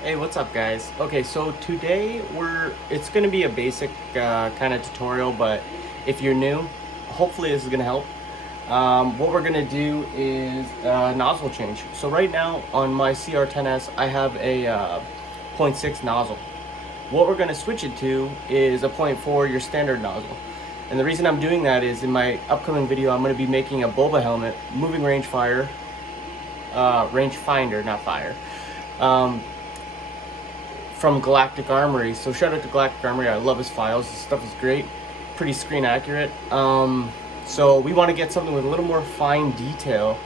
Hey, what's up guys? Okay, so today it's going to be a basic kind of tutorial, but if you're new, hopefully this is going to help. What we're going to do is nozzle change. So right now on my CR10S, I have a 0.6 nozzle. What we're going to switch it to is a 0.4, your standard nozzle. And the reason I'm doing that is in my upcoming video, I'm going to be making a boba helmet, moving rangefinder, not fire. From Galactic Armory. So shout out to Galactic Armory. I love his files. His stuff is great, pretty screen accurate. So we want to get something with a little more fine detail.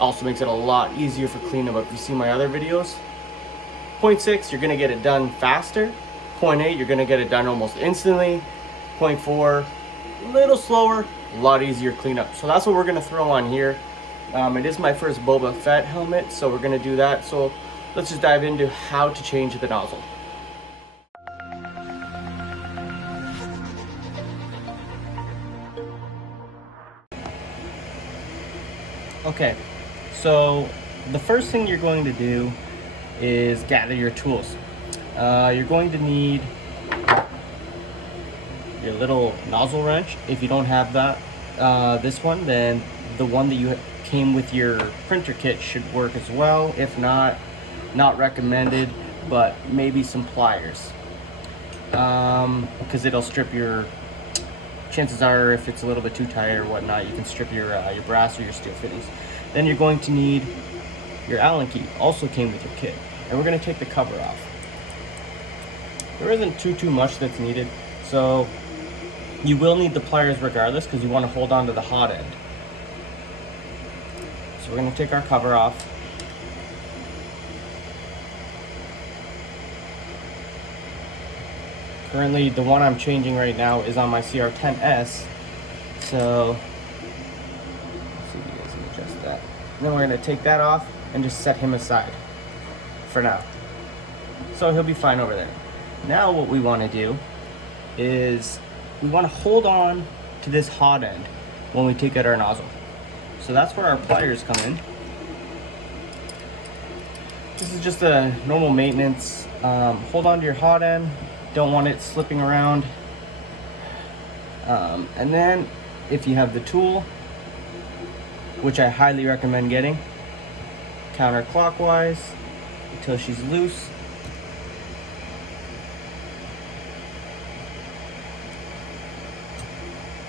Also makes it a lot easier for cleanup. If you see my other videos, 0.6 you're gonna get it done faster. 0.8 you're gonna get it done almost instantly. 0.4 a little slower, a lot easier cleanup. So that's what we're gonna throw on here. It is my first Boba Fett helmet, so we're gonna do that. So let's just dive into how to change the nozzle. Okay, so the first thing you're going to do is gather your tools. You're going to need your little nozzle wrench. If you don't have that, this one, then the one that you came with your printer kit should work as well. If not, not recommended, but maybe some pliers, because it'll strip your, chances are if it's a little bit too tight or whatnot, you can strip your brass or your steel fittings. Then you're going to need your Allen key, also came with your kit, and we're going to take the cover off. There isn't too much that's needed, so you will need the pliers regardless because you want to hold on to the hot end. So we're going to take our cover off. Currently, the one I'm changing right now is on my CR10S. So, let's see if you guys can adjust that. And then we're going to take that off and just set him aside for now. So he'll be fine over there. Now what we want to do is we want to hold on to this hot end when we take out our nozzle. So that's where our pliers come in. This is just a normal maintenance. Hold on to your hot end. Don't want it slipping around. And then if you have the tool, which I highly recommend getting, counterclockwise until she's loose.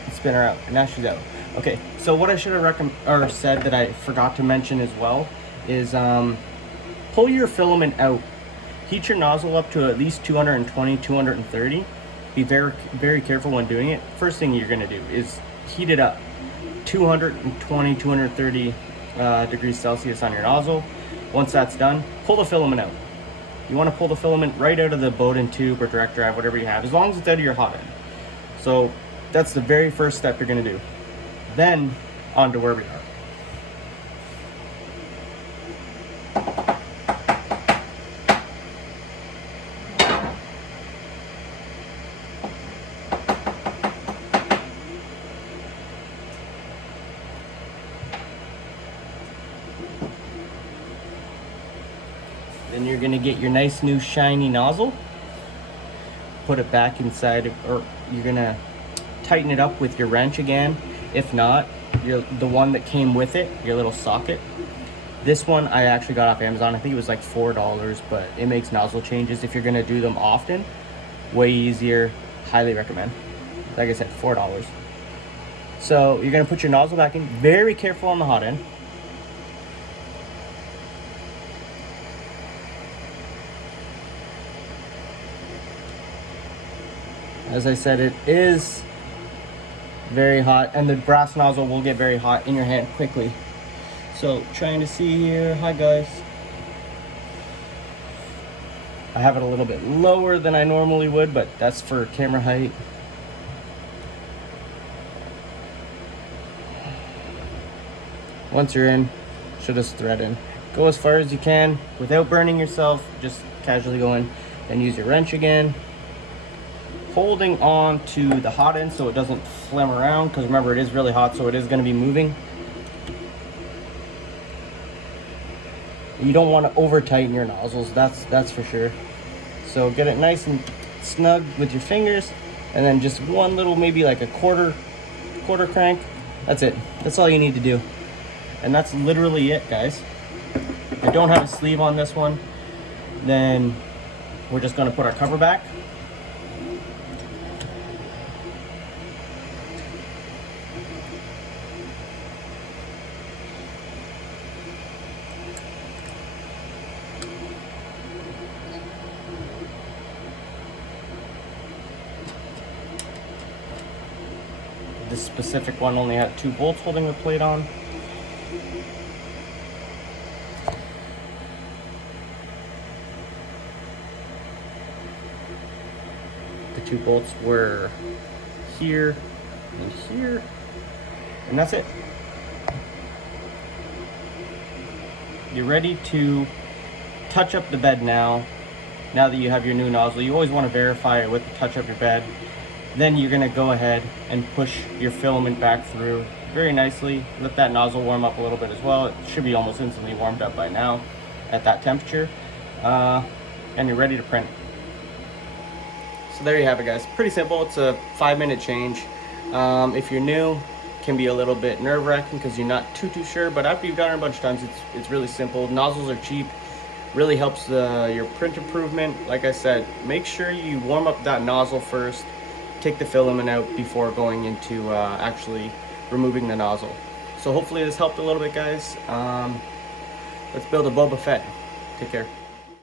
And spin her out, and now she's out. Okay, so what I should have said that I forgot to mention as well is pull your filament out. Heat your nozzle up to at least 220, 230. Be very careful when doing it. First thing you're gonna do is heat it up 220, 230 degrees Celsius on your nozzle. Once that's done, pull the filament out. You wanna pull the filament right out of the Bowden tube or direct drive, whatever you have, as long as it's out of your hot end. So that's the very first step you're gonna do. Then on to where we are. Then you're gonna get your nice new shiny nozzle, put it back inside, or you're gonna tighten it up with your wrench again. If not, the one that came with it, your little socket. This one I actually got off Amazon. I think it was like $4, but it makes nozzle changes if you're gonna do them often way easier. Highly recommend. Like I said, $4. So you're gonna put your nozzle back in. Very careful on the hot end. As I said, it is very hot, and the brass nozzle will get very hot in your hand quickly. So trying to see here. Hi guys. I have it a little bit lower than I normally would, but that's for camera height. Once you're in, should just thread in. Go as far as you can without burning yourself. Just casually go in and use your wrench again, holding on to the hot end so it doesn't flim around, because remember, it is really hot, so it is going to be moving. You don't want to over tighten your nozzles, that's for sure. So get it nice and snug with your fingers, and then just one little, maybe like a quarter crank. That's it. That's all you need to do. And that's literally it, guys. If I don't have a sleeve on this one, then we're just going to put our cover back. This specific one only had 2 bolts holding the plate on. The 2 bolts were here and here, and that's it. You're ready to touch up the bed now. Now that you have your new nozzle, you always want to verify it with the touch up your bed. Then you're gonna go ahead and push your filament back through very nicely. Let that nozzle warm up a little bit as well. It should be almost instantly warmed up by now at that temperature. And you're ready to print. So there you have it, guys. Pretty simple. It's a 5-minute change. If you're new, it can be a little bit nerve-wracking because you're not too sure, but after you've done it a bunch of times, it's really simple. Nozzles are cheap. Really helps your print improvement. Like I said, make sure you warm up that nozzle first. Take the filament out before going into actually removing the nozzle. So hopefully this helped a little bit, guys. Let's build a Boba Fett. Take care.